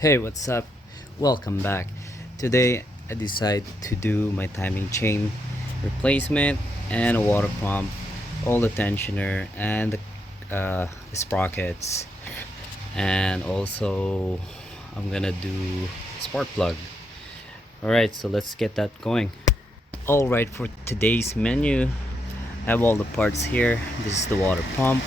Hey, what's up? Welcome back. Today I decided to do my timing chain replacement and a water pump, all the tensioner and the sprockets, and also I'm gonna do spark plug. Alright, so let's get that going. Alright, for today's menu, I have all the parts here. This is the water pump,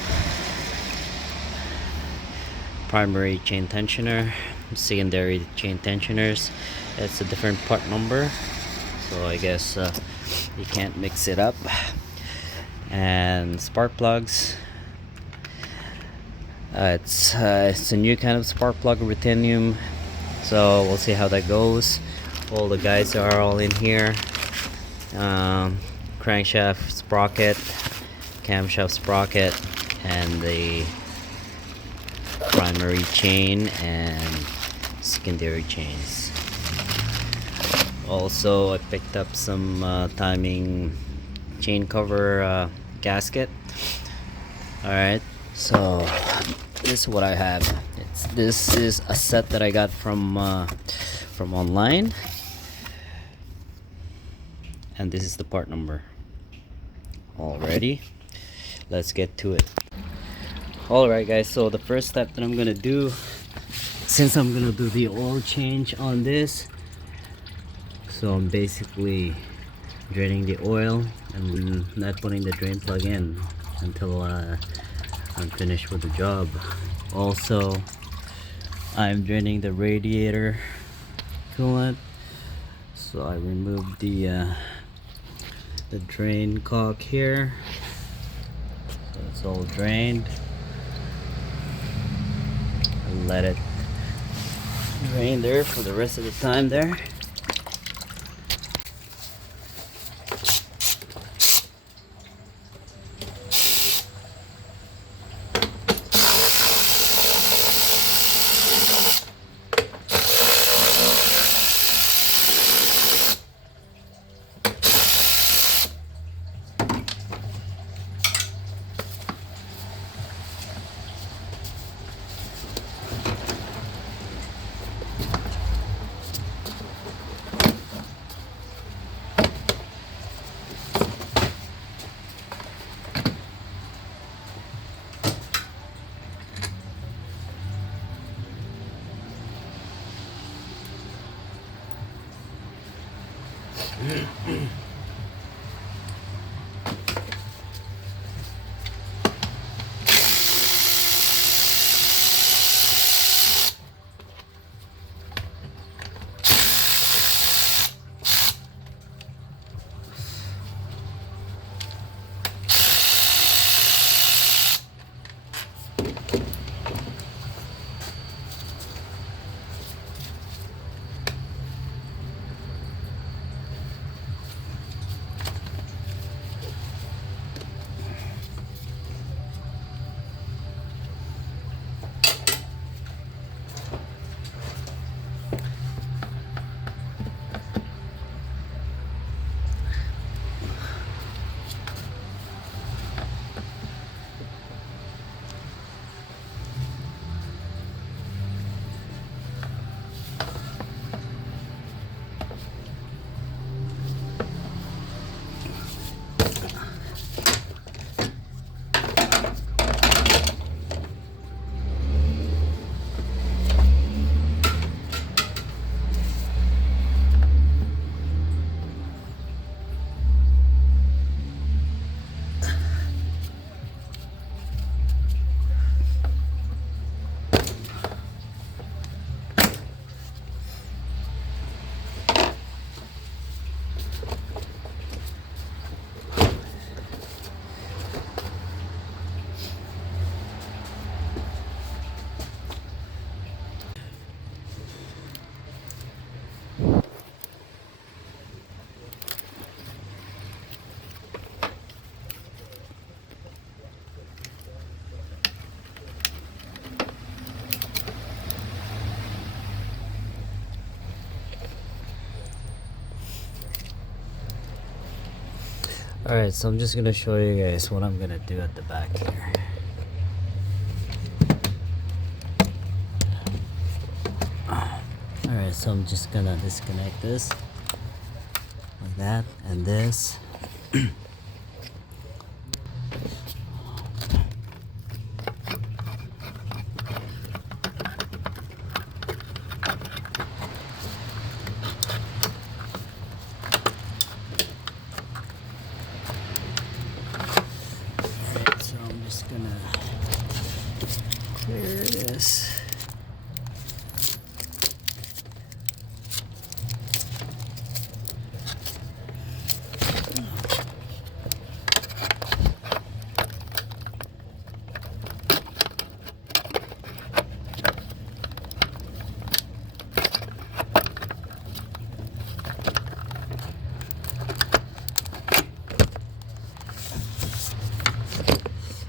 primary chain tensioner, secondary chain tensioners. It's a different part number, so I guess you can't mix it up. And spark plugs, it's a new kind of spark plug, ruthenium, so we'll see how that goes. All the guides are all in here. Crankshaft sprocket, camshaft sprocket, and the primary chain and secondary chains. Also, I picked up some timing chain cover gasket. Alright, so this is what I have. This is a set that I got from online, and this is the part number. Alrighty, let's get to it. Alright guys, so the first step that I'm gonna do, since I'm gonna do the oil change on this, so I'm basically draining the oil and not putting the drain plug in until I'm finished with the job. Also, I'm draining the radiator coolant, so I removed the drain caulk here, so it's all drained. Let it drain there for the rest of the time there. Alright, so I'm just gonna show you guys what I'm gonna do at the back here. Alright, so I'm just gonna disconnect this like that, and this. Alright, so I'm just gonna clear this.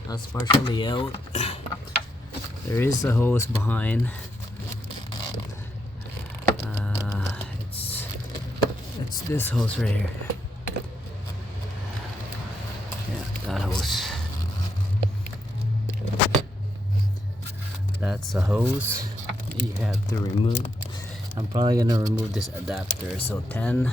That's partially out. There is a hose behind. It's this hose right here. Yeah, that hose. That's a hose you have to remove. I'm probably gonna remove this adapter. So 10.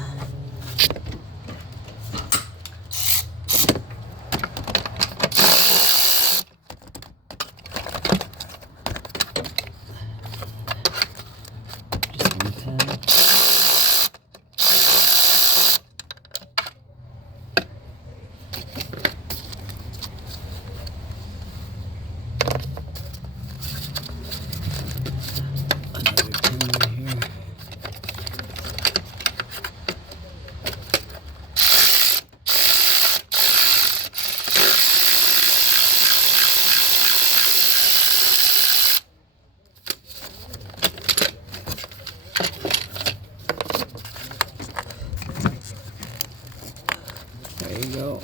There you go.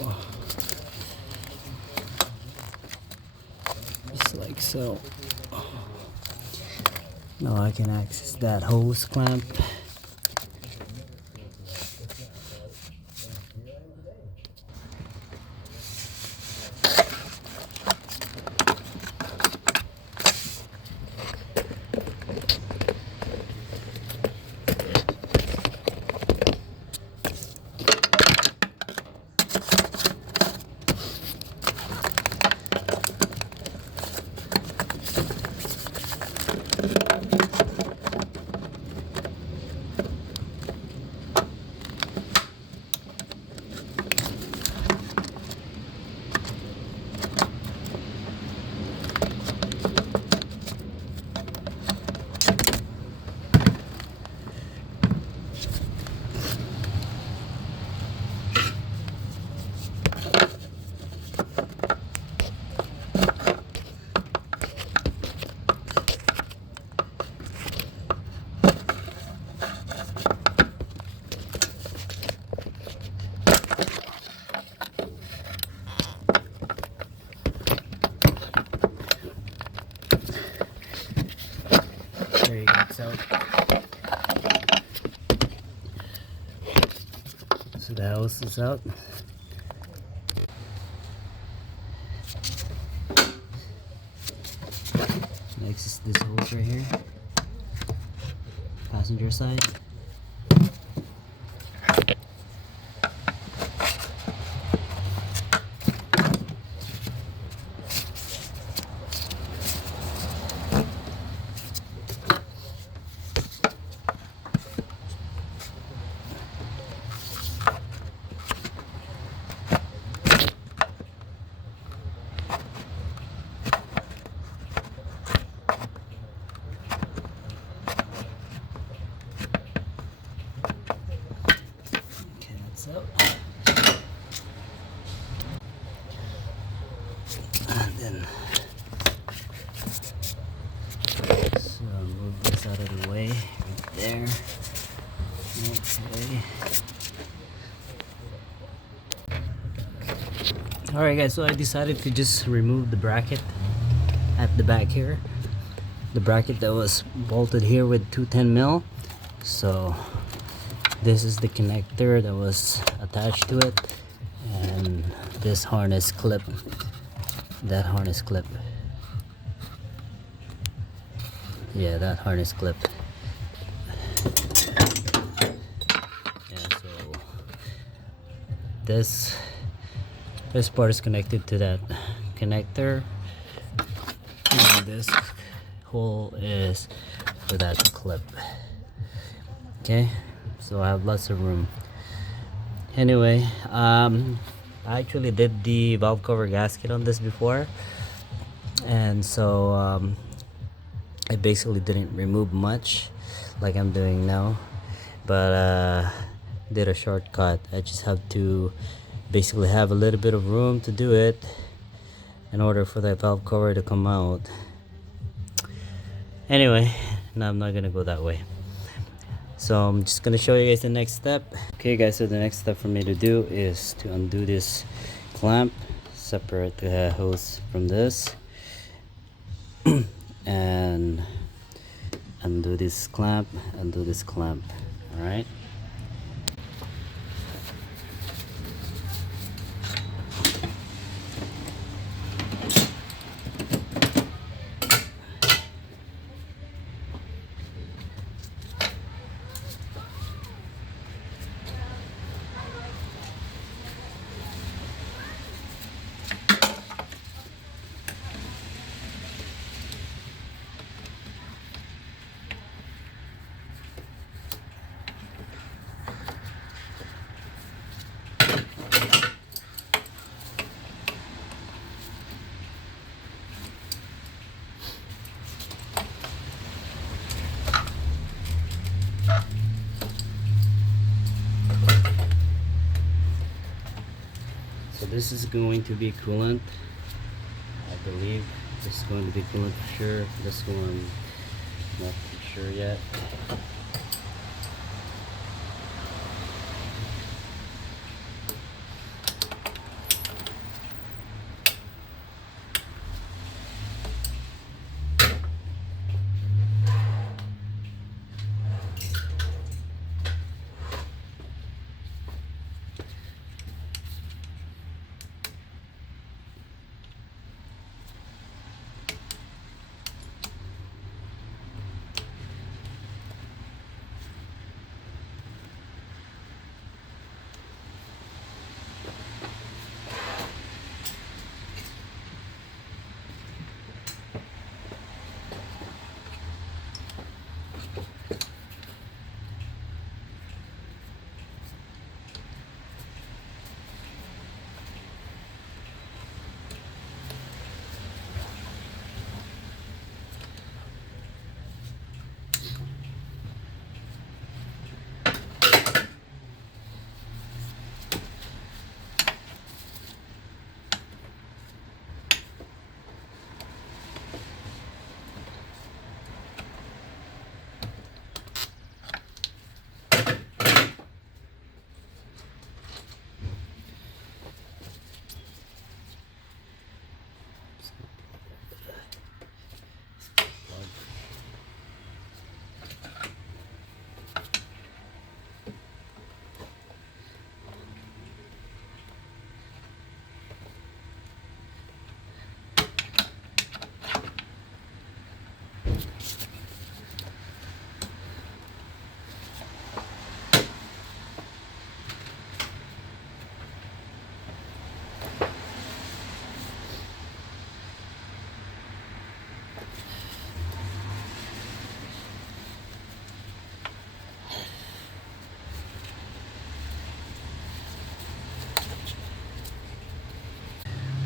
Just like so. Now I can access that hose clamp. There you go, it's out. So the hose is out. Next is this hose right here. Passenger side. And then so move this out of the way right there. Okay. Alright guys, so I decided to just remove the bracket at the back here. The bracket that was bolted here with 210mm. So this is the connector that was attached to it, and this harness clip, that harness clip, yeah, that harness clip. this part is connected to that connector, and this hole is for that clip. Okay, so I have lots of room. Anyway, I actually did the valve cover gasket on this before, and so I basically didn't remove much like I'm doing now, but did a shortcut. I just have to basically have a little bit of room to do it in order for that valve cover to come out. Anyway, no, I'm not gonna go that way. So I'm just gonna show you guys the next step. Okay guys, so the next step for me to do is to undo this clamp, separate the hose from this, and undo this clamp, undo this clamp. All right. So this is going to be coolant. I believe this is going to be coolant for sure. This one, not for sure yet.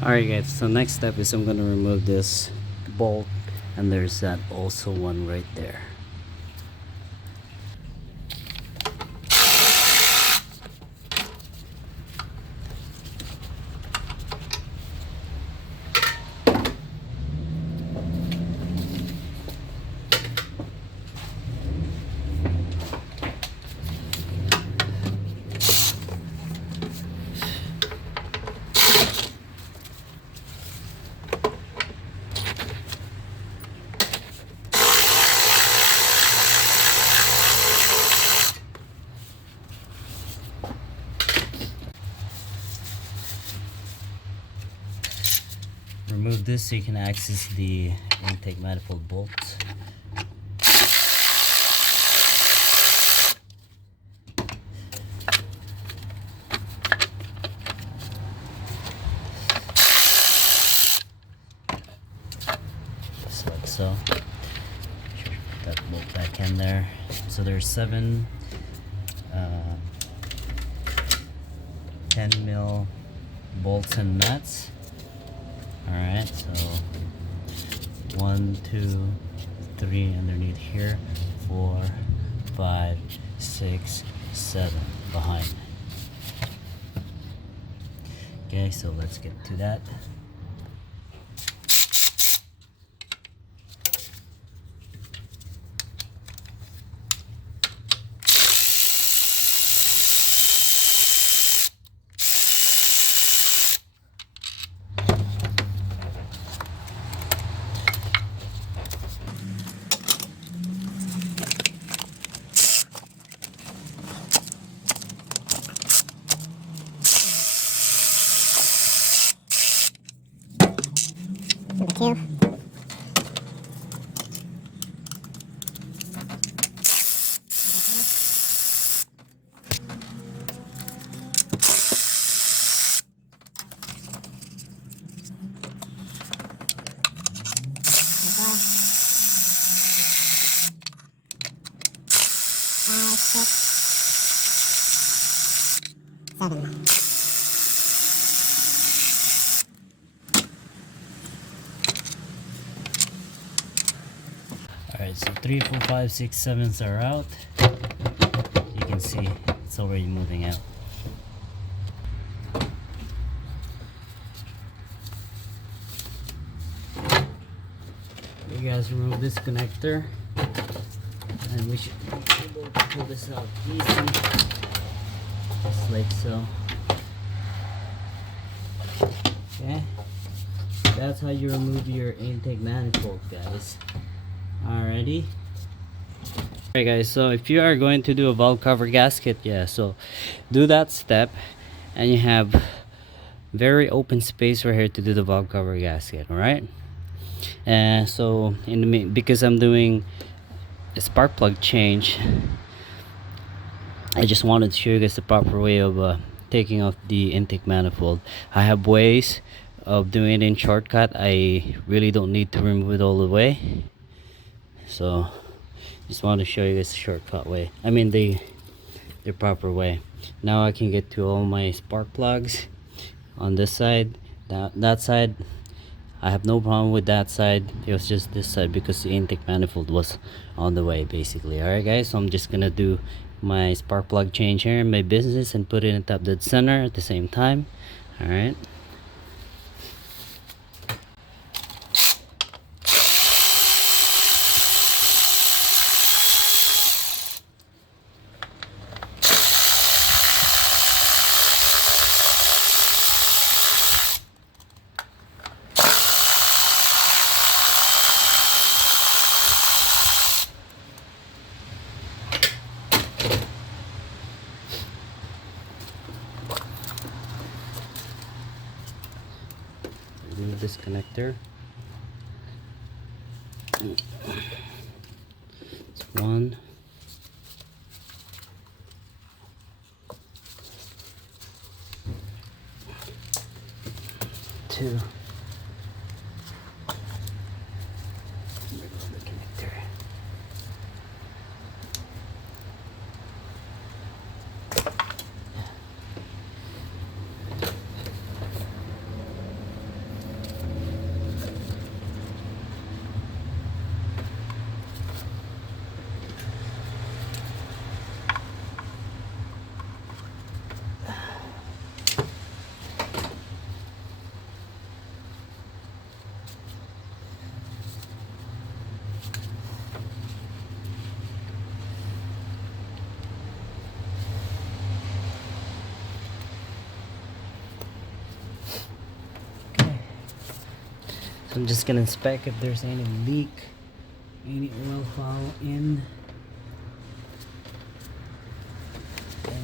Alright guys, so next step is I'm gonna remove this bolt, and there's that also one right there. Remove this so you can access the intake manifold bolt. so. Put that bolt back in there. So there's 7 10 mil bolts and nuts. Alright, so 1, 2, 3 underneath here, 4, 5, 6, 7 behind. Okay, so let's get to that. Number 2. Alright, so 3, 4, 5, 6, 7s are out. You can see it's already moving out. You guys remove this connector, and we should be able to pull this out easy, just like so. Okay, that's how you remove your intake manifold, guys. Alrighty. Alright guys, so if you are going to do a valve cover gasket, yeah, so do that step and you have very open space right here to do the valve cover gasket. Alright, and so in the because I'm doing a spark plug change, I just wanted to show you guys the proper way of taking off the intake manifold. I have ways of doing it in shortcut. I really don't need to remove it all the way, so just want to show you guys the shortcut way. I mean the proper way. Now I can get to all my spark plugs on this side. That side I have no problem with that side. It was just this side because the intake manifold was on the way basically. Alright guys, so I'm just gonna do my spark plug change here in my business and put it in top dead center at the same time. Alright, remove this connector. It's 1, 2. Remove the connector. So I'm just gonna inspect if there's any leak, any oil foul in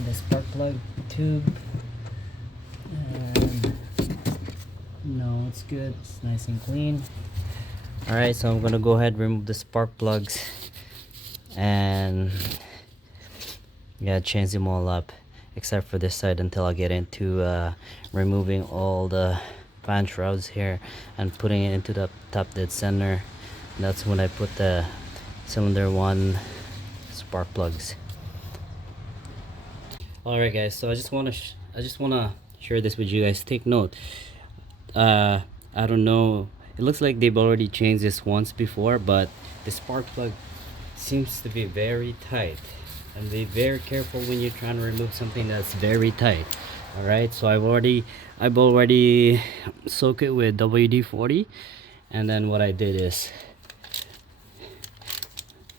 the spark plug tube. And no, it's good. It's nice and clean. Alright, so I'm gonna go ahead and remove the spark plugs and yeah, change them all up except for this side until I get into removing all the fan shrouds here and putting it into the top dead center. That's when I put the cylinder 1 spark plugs. Alright guys, so I just want to share this with you guys. Take note, I don't know, it looks like they've already changed this once before, but the spark plug seems to be very tight, and be very careful when you're trying to remove something that's very tight. Alright, so I've already soaked it with WD-40, and then what I did is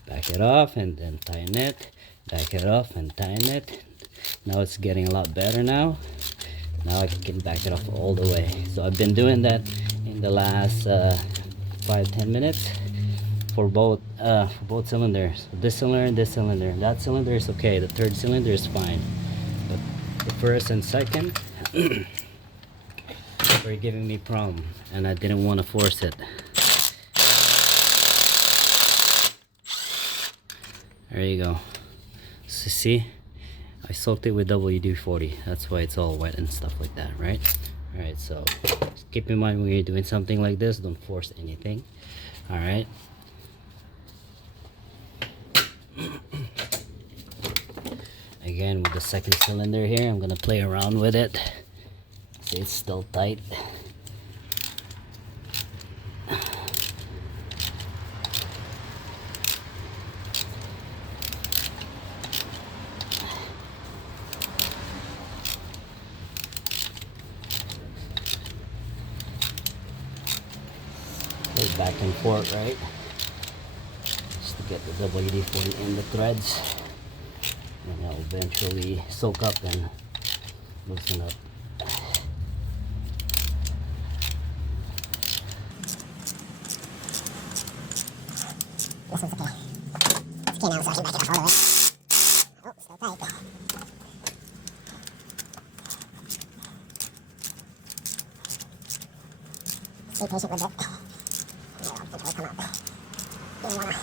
back it off and then tighten it, back it off and tighten it. Now it's getting a lot better now. Now I can back it off all the way. So I've been doing that in the last 5-10 minutes for both cylinders. This cylinder and this cylinder. That cylinder is okay. The third cylinder is fine, but the first and second were giving me problem, and I didn't want to force it. There you go. So see, I soaked it with WD-40. That's why it's all wet and stuff like that, right? Alright, so just keep in mind when you're doing something like this, don't force anything. Alright. Again, with the second cylinder here, I'm gonna play around with it. See, it's still tight. Back and forth, right? Just to get the WD-40 in the threads, and they'll eventually soak up and loosen up. This one's okay. It's okay now, so I can back it off all the way. Oh, still tight. Stay patient with it. It'll come up. You don't want to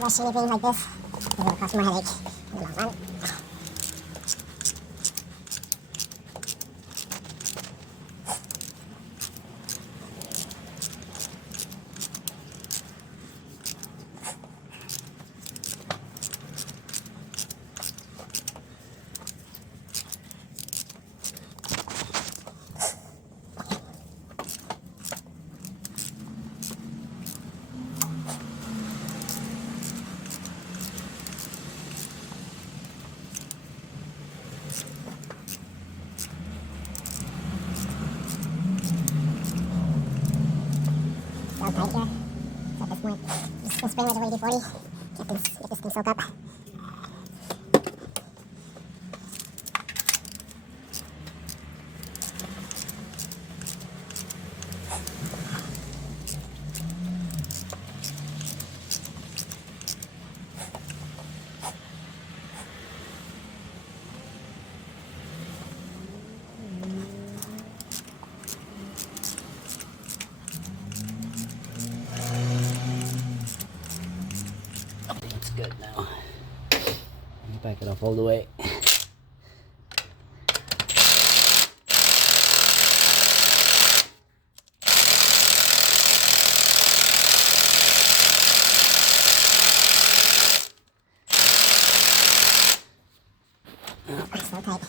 rush anything like this. It's going to cause more headache in the long run. Tight here. So at this point, just spray with the WD-40. Get this thing soaked up. Good now. Back it off all the way. So tight.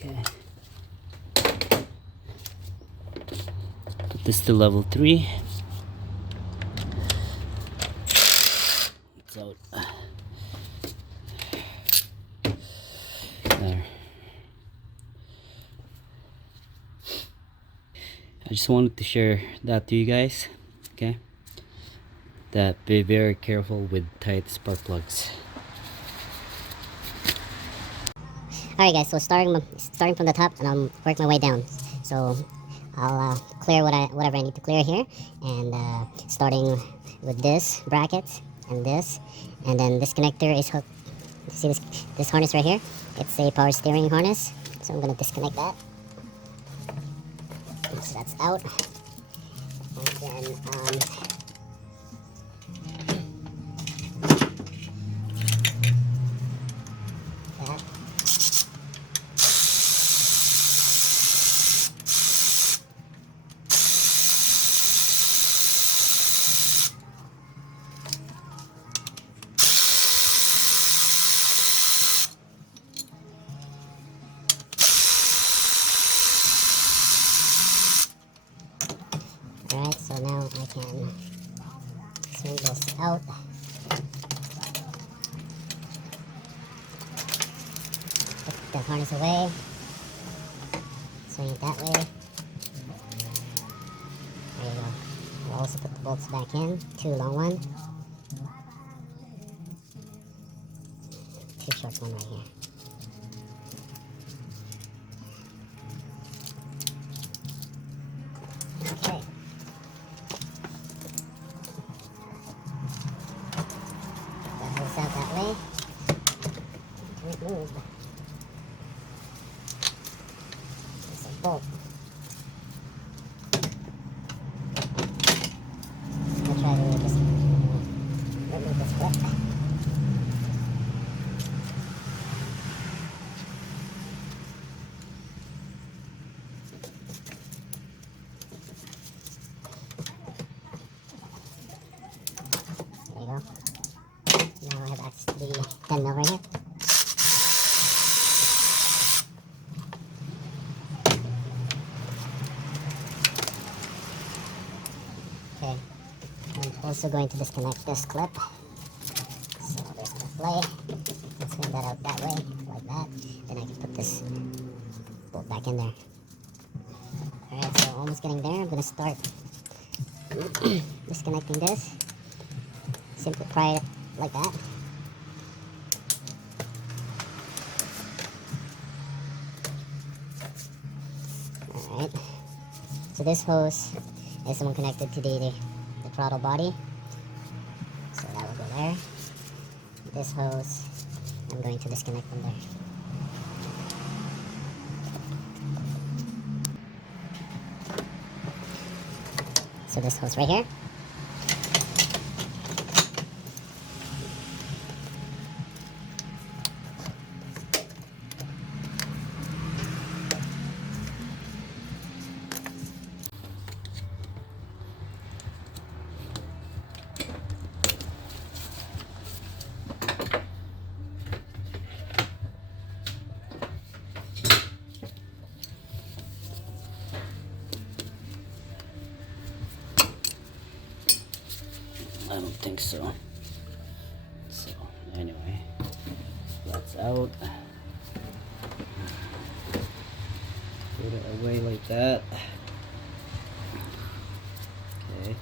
Okay. Put this to level 3. It's out. There. I just wanted to share that to you guys. Okay. That be very careful with tight spark plugs. Alright guys, so starting from the top, and I'll work my way down. So I'll clear whatever I need to clear here, and starting with this bracket and then this connector is hooked. See this harness right here? It's a power steering harness, so I'm gonna disconnect that. So that's out. And then that. Alright, so now I can swing this out. Put the harness away. Swing it that way. There you go. I'll also put the bolts back in. 2 long ones. 2 short one right here. Okay. That goes out that way. Remove. There's a bolt. I'll try to just remove this clip. There you go. Now I have access to the 10 mil right here. Okay, I'm also going to disconnect this clip. So there's the play. Let's swing that out that way, like that. Then I can put this bolt back in there. Alright, so almost getting there. I'm going to start disconnecting this. Simply pry it like that. Alright, so this hose is the one connected to the throttle body, so that will go there. This hose, I'm going to disconnect from there. So this hose right here. I don't think so. So anyway, that's out. Put it away like that. Okay.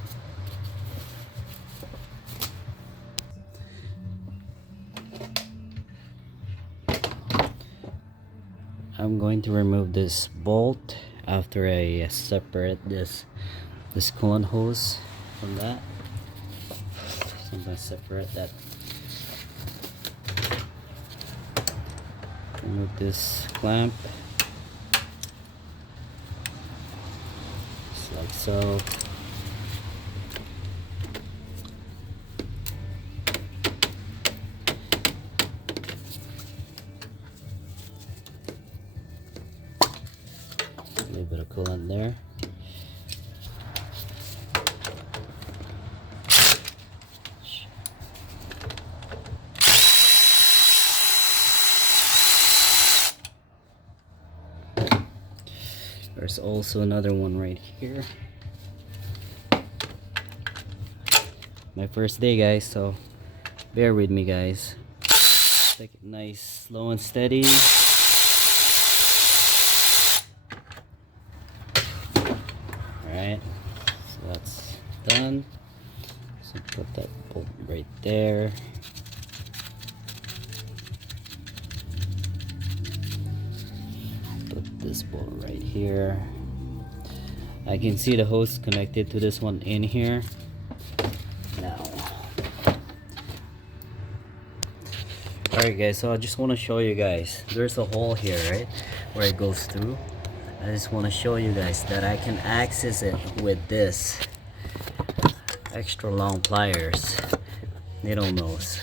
I'm going to remove this bolt after I separate this coolant hose from that. So I'm going to separate that. Remove this clamp, just like so. A little bit of coolant there. There's also another one right here. My first day, guys, so bear with me, guys. Take it nice, slow and steady. Alright, so that's done. So put that bolt right there. This bolt right here. I can see the hose connected to this one in here. Now, alright guys, so I just want to show you guys, there's a hole here, right, where it goes through. I just want to show you guys that I can access it with this extra long pliers, needle nose.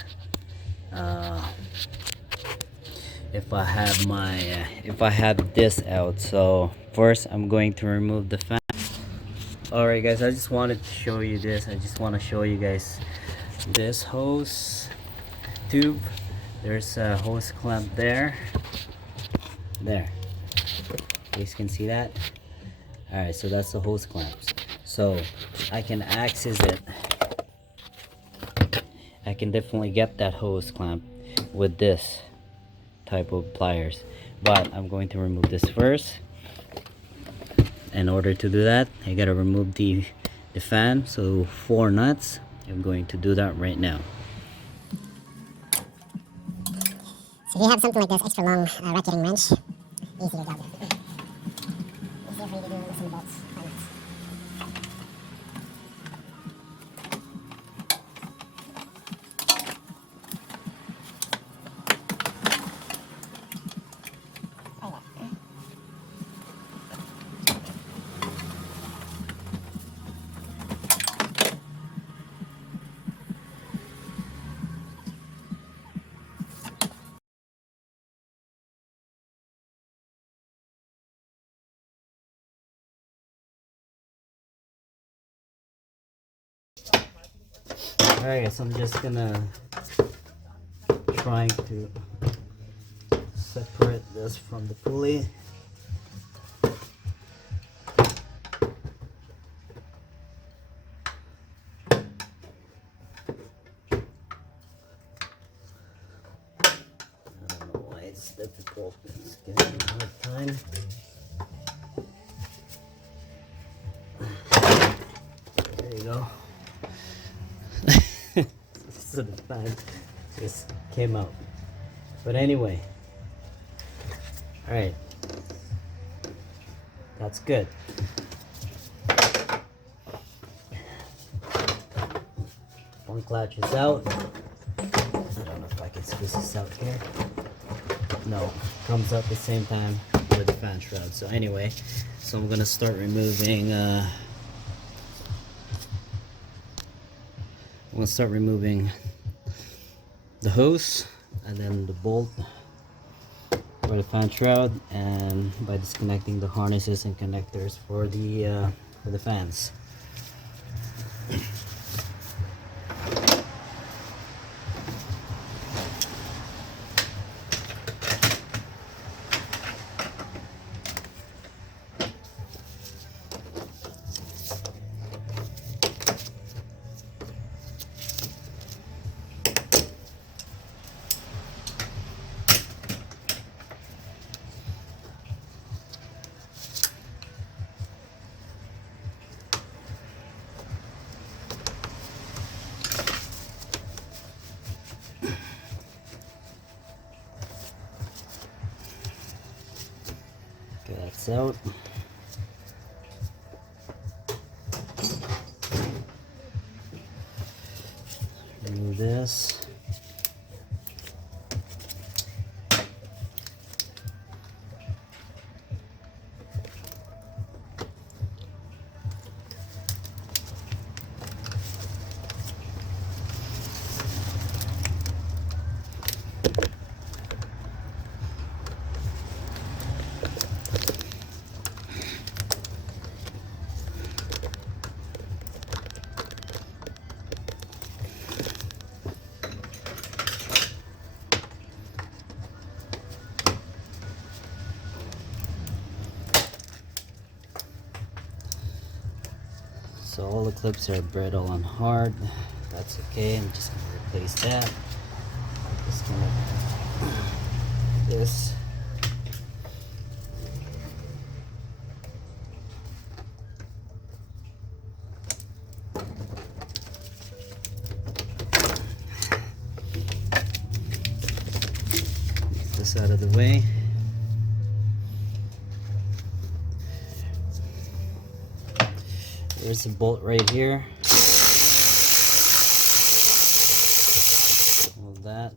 If I have my if I have this out. So first I'm going to remove the fan. Alright guys, I just wanted to show you this. I just want to show you guys this hose tube. There's a hose clamp there. You guys can see that. Alright, so that's the hose clamps. So I can access it. I can definitely get that hose clamp with this type of pliers, but I'm going to remove this first. In order to do that, I gotta remove the fan, so 4 nuts. I'm going to do that right now. So if you have something like this extra long racketing wrench, easier job. Easier for you to do loosen the bolts. Alright guys, I'm just gonna trying to separate this from the pulley. I don't know why it's difficult. It's giving me a hard time. There you go. So the fan just came out. But anyway, all right, that's good. One clutch is out. I don't know if I can squeeze this out here. No, comes out at the same time with the fan shroud. So anyway, so I'm gonna start removing the hose and then the bolt for the fan shroud, and by disconnecting the harnesses and connectors for the fans. Okay, that's out. Remove this. So all the clips are brittle and hard. That's okay. I'm just gonna replace that. Just gonna this. Get this out of the way. There's a bolt right here. Hold that.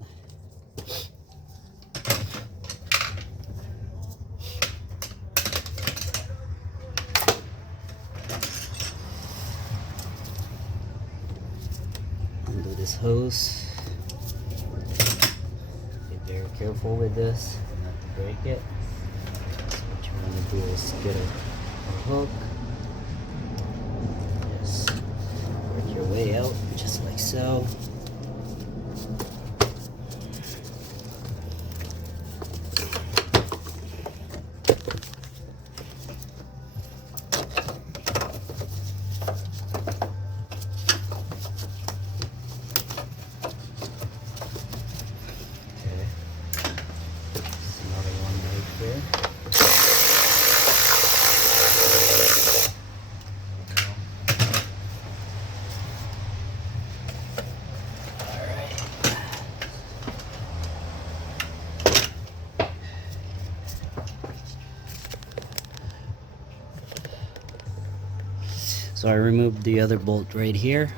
hose. Be very careful with this, not to break it. So what you want to do is get a hook. Just work your way out, just like so. So I removed the other bolt right here,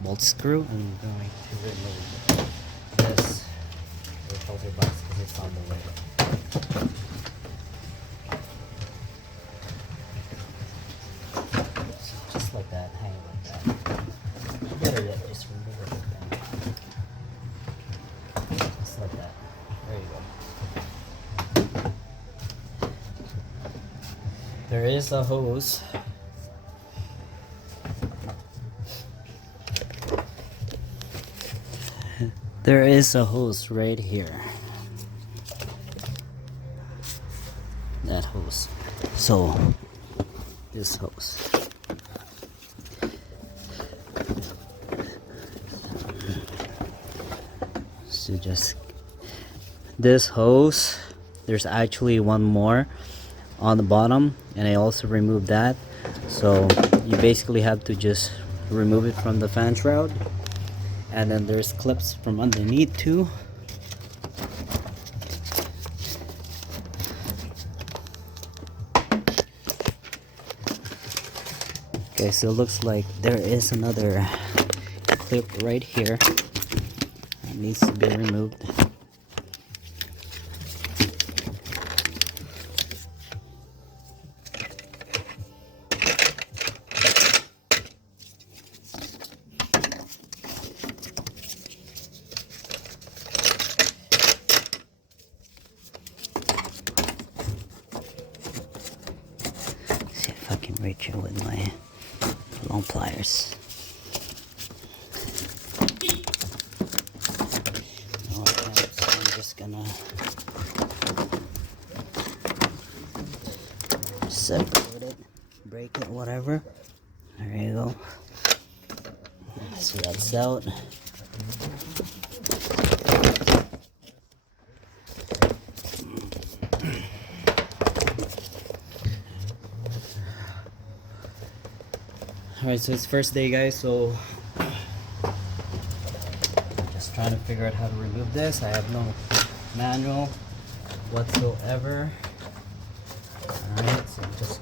bolt screw. I'm going to remove this filter box because it's on the way. So just like that, hang it like that. Better yet, just remove everything. Just like that. There you go. There is a hose. There is a hose right here. That hose. So, this hose. So just this hose. There's actually one more on the bottom, and I also removed that. So you basically have to just remove it from the fan shroud. And then there's clips from underneath too. Okay, so it looks like there is another clip right here that needs to be removed. See if I can reach it with my long pliers. No, I can't, so I'm just gonna separate it, break it, whatever. There you go. So that's out. Alright, so it's first day, guys, so just trying to figure out how to remove this. I have no manual whatsoever. Alright, so I'm just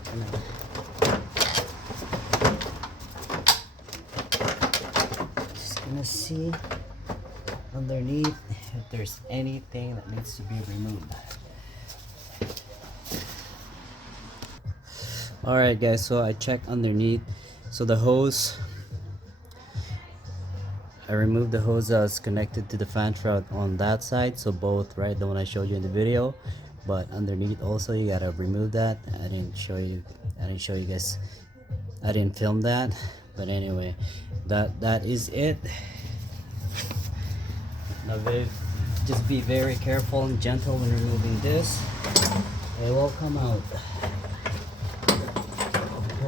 gonna see underneath if there's anything that needs to be removed. Alright guys, so I checked underneath. So the hose, I removed the hose that's connected to the fan shroud on that side, so both, right, the one I showed you in the video, but underneath also you gotta remove that. I didn't show you guys, I didn't film that, but anyway, that is it. Now just be very careful and gentle when removing this. It will come out.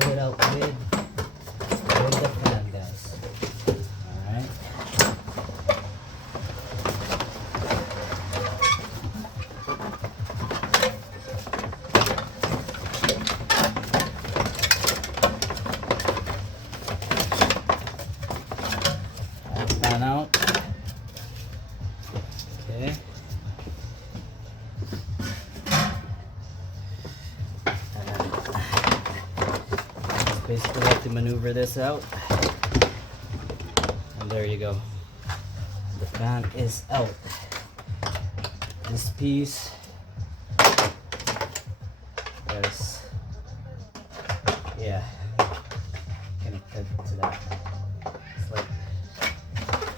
Pull it out with the fan, guys. Alright. Fan out. Okay. Basically have to maneuver this out, and there you go, the fan is out. This piece is, yeah, connected to that. It's like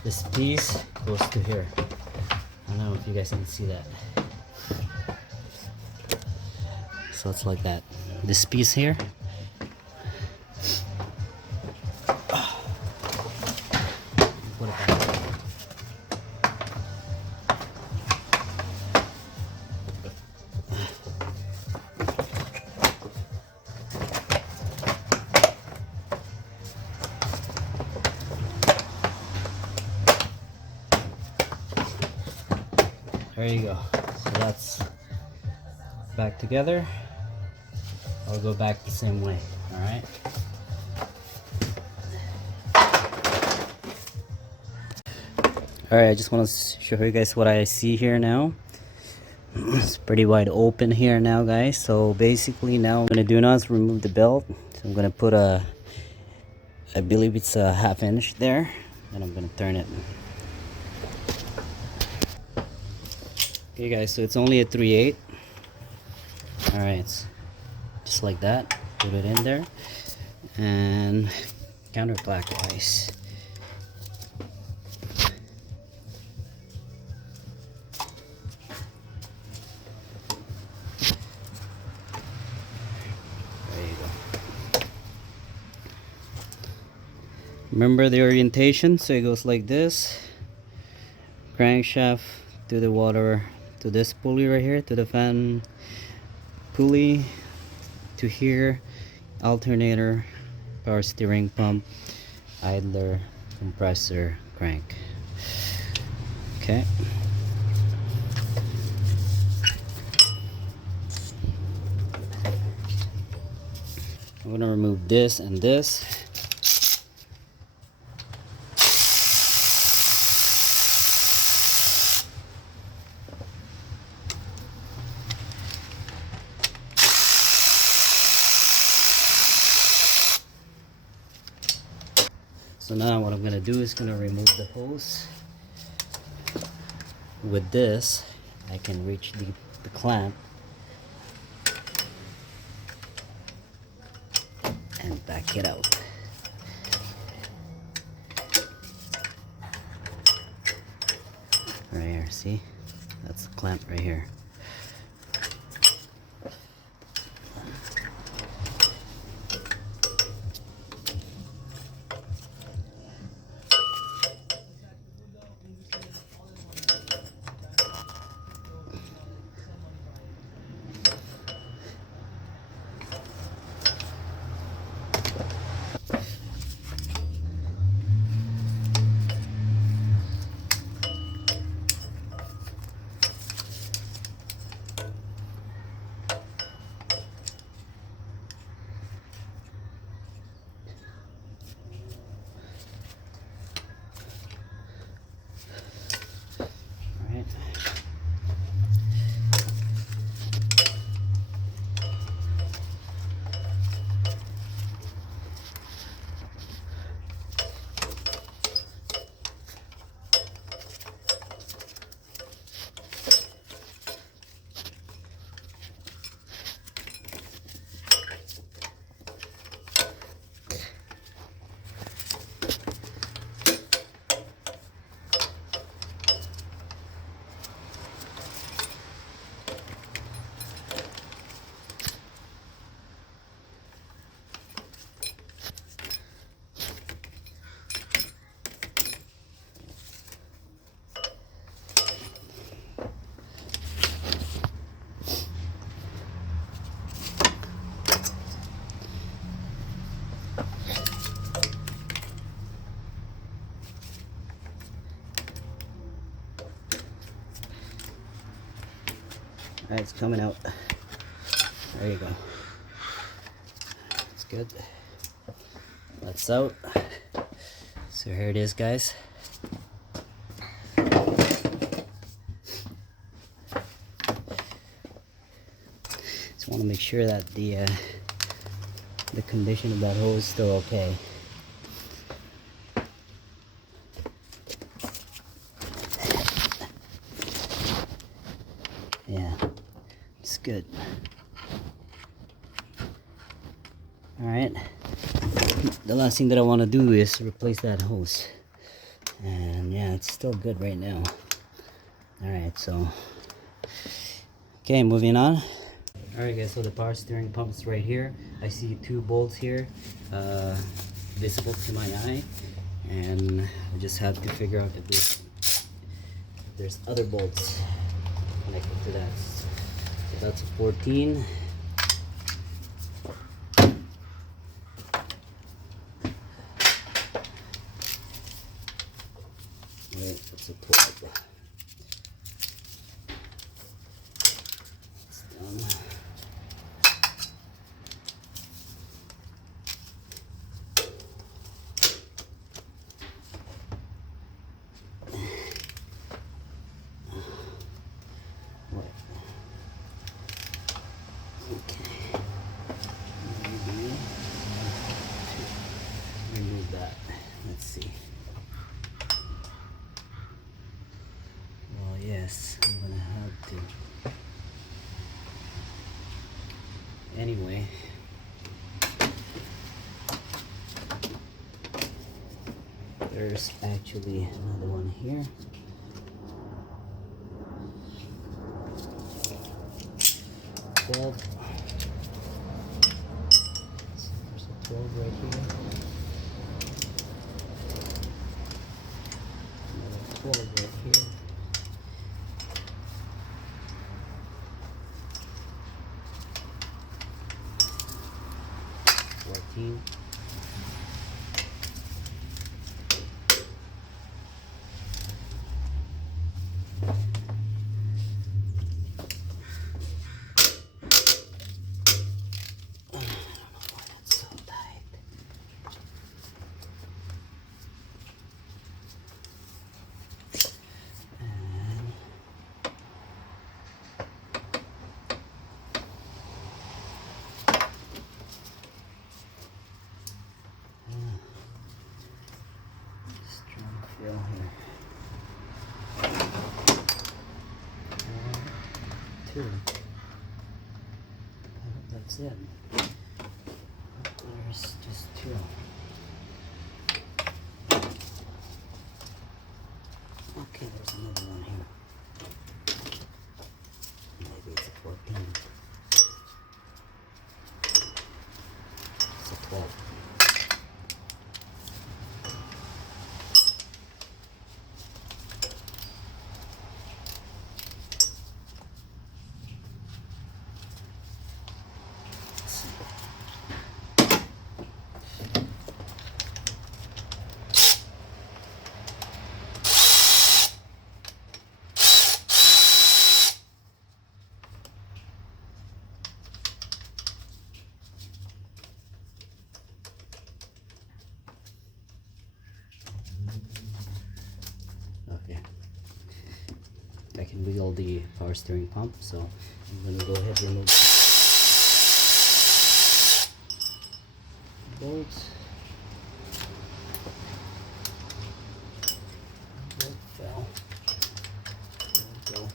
this piece goes to here. I don't know if you guys can see that. So it's like that. This piece here. Put it back. There you go. So that's back together. I'll go back the same way. All right. All right. I just want to show you guys what I see here now. It's pretty wide open here now, guys. So basically now I'm gonna do now is remove the belt. So I'm gonna put a, I believe it's a 1/2 inch there, and I'm gonna turn it. Okay guys, so it's only a 3/8. All right, just like that. Put it in there and counterclockwise. There you go. Remember the orientation, so it goes like this. Crankshaft to the water, to this pulley right here, to the fan pulley, to here, alternator, power steering pump, idler, compressor, crank. Okay. I'm gonna remove this and this. So now what I'm gonna do is gonna remove the hose. With this, I can reach the clamp and back it out. Right here, see? That's the clamp right here. Alright, it's coming out. There you go. It's good. That's out. So here it is, guys. Just want to make sure that the condition of that hose is still okay. Yeah, it's good. Alright, the last thing that I want to do is replace that hose. And yeah, it's still good right now. Alright, so okay, moving on. Alright guys, so the power steering pump is right here. I see 2 bolts here, visible to my eye, and I just have to figure out if there's other bolts connected to that. So that's a 14. Wait, that's a 12. It's done. Remove that. Let's see. Well, yes, I'm gonna have to. Anyway, there's actually another one here. So there's a 12 right here. Another 12 right here. Feel here. 1, 2. That's it. There's just 2. Okay, there's another one here. Maybe it's a 14. It's a 12. Okay, I can wheel the power steering pump, so I'm gonna go ahead and remove the bolts. Bolt fell. There we go.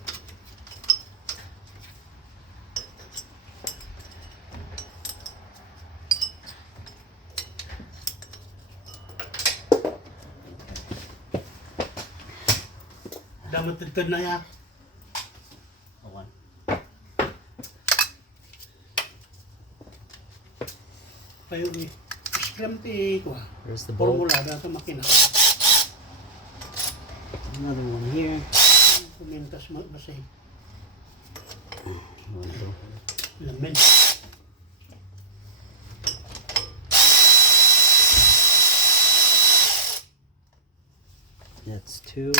Damat trikad na ya. One. Kayo ni scrum ti ko. Where's the bolt? Formula da ta makina. Another one here. Kumintas basay. One, two. Lamen. That's 2.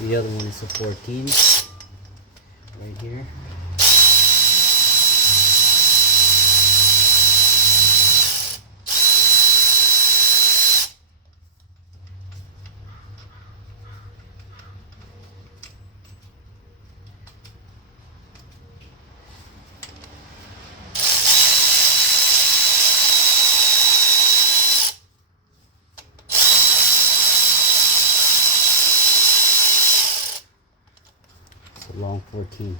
The other one is a 14 right here. It's a long 14.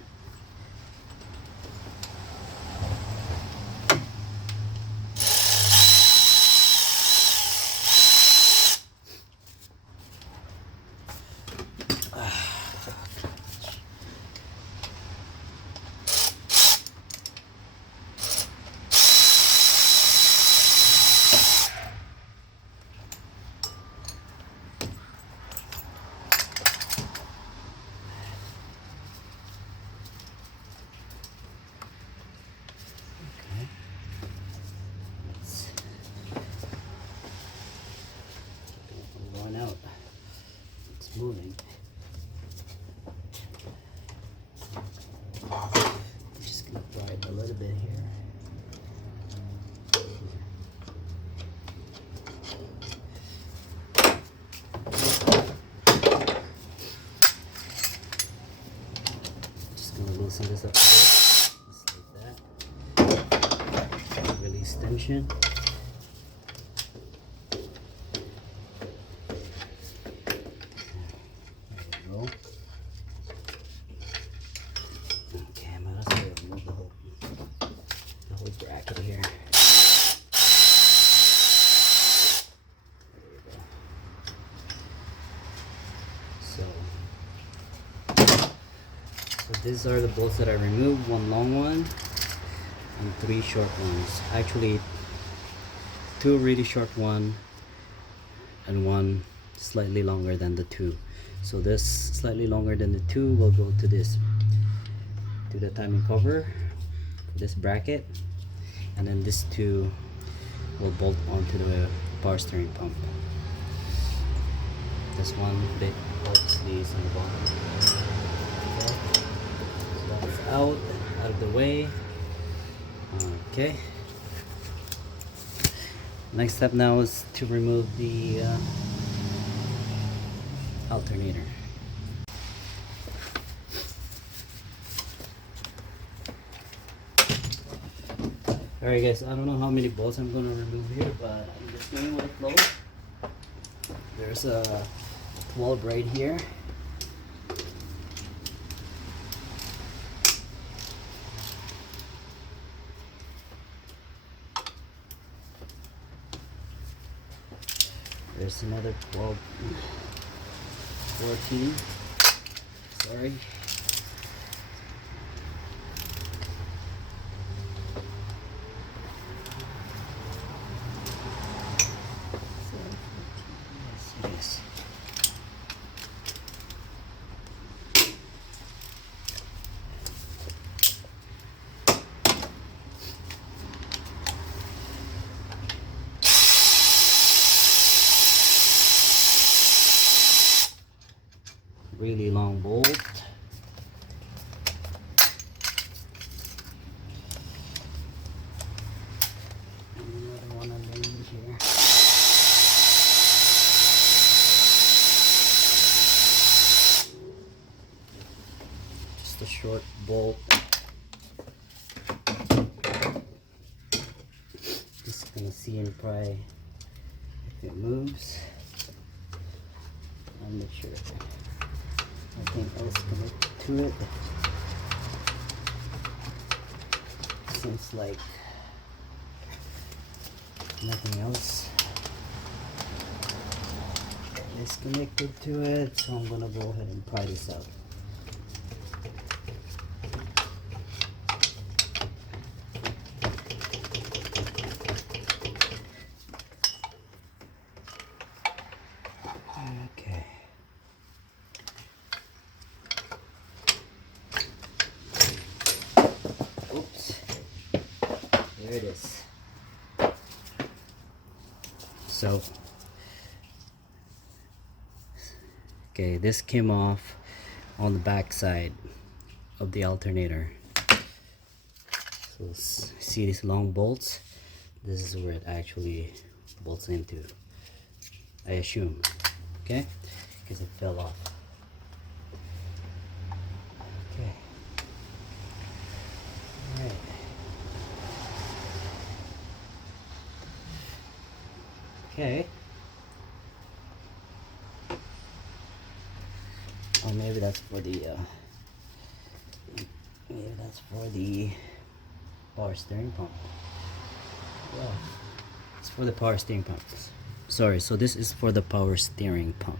a little bit here. Just gonna loosen this up a bit, just like that. Release tension. Bracket here. So these are the bolts that I removed, one long one and 3 short ones. Actually 2 really short one and 1 slightly longer than the 2. So this slightly longer than the 2 will go to this, to the timing cover, this bracket, and then this 2 will bolt onto the power steering pump. This one bit obviously is on the bottom. Okay. So that's out of the way. Okay. Next step now is to remove the alternator. Alright guys, I don't know how many bolts I'm going to remove here, but I'm just going with the flow. There's a 12 right here. There's another 12, 14, sorry. Yes. Really long bolt. Another one underneath here. Just a short bolt. Just gonna see and pry if it moves. I'm not sure. Nothing else connected to it. Seems like nothing else is connected to it, so I'm gonna go ahead and pry this out. Okay. Oops. There it is. So, okay, this came off on the back side of the alternator. So see these long bolts? This is where it actually bolts into, I assume. Okay, because it fell off. Okay. All right. Okay. Or maybe that's for the power steering pump. Yeah, it's for the power steering pump. Sorry, so this is for the power steering pump.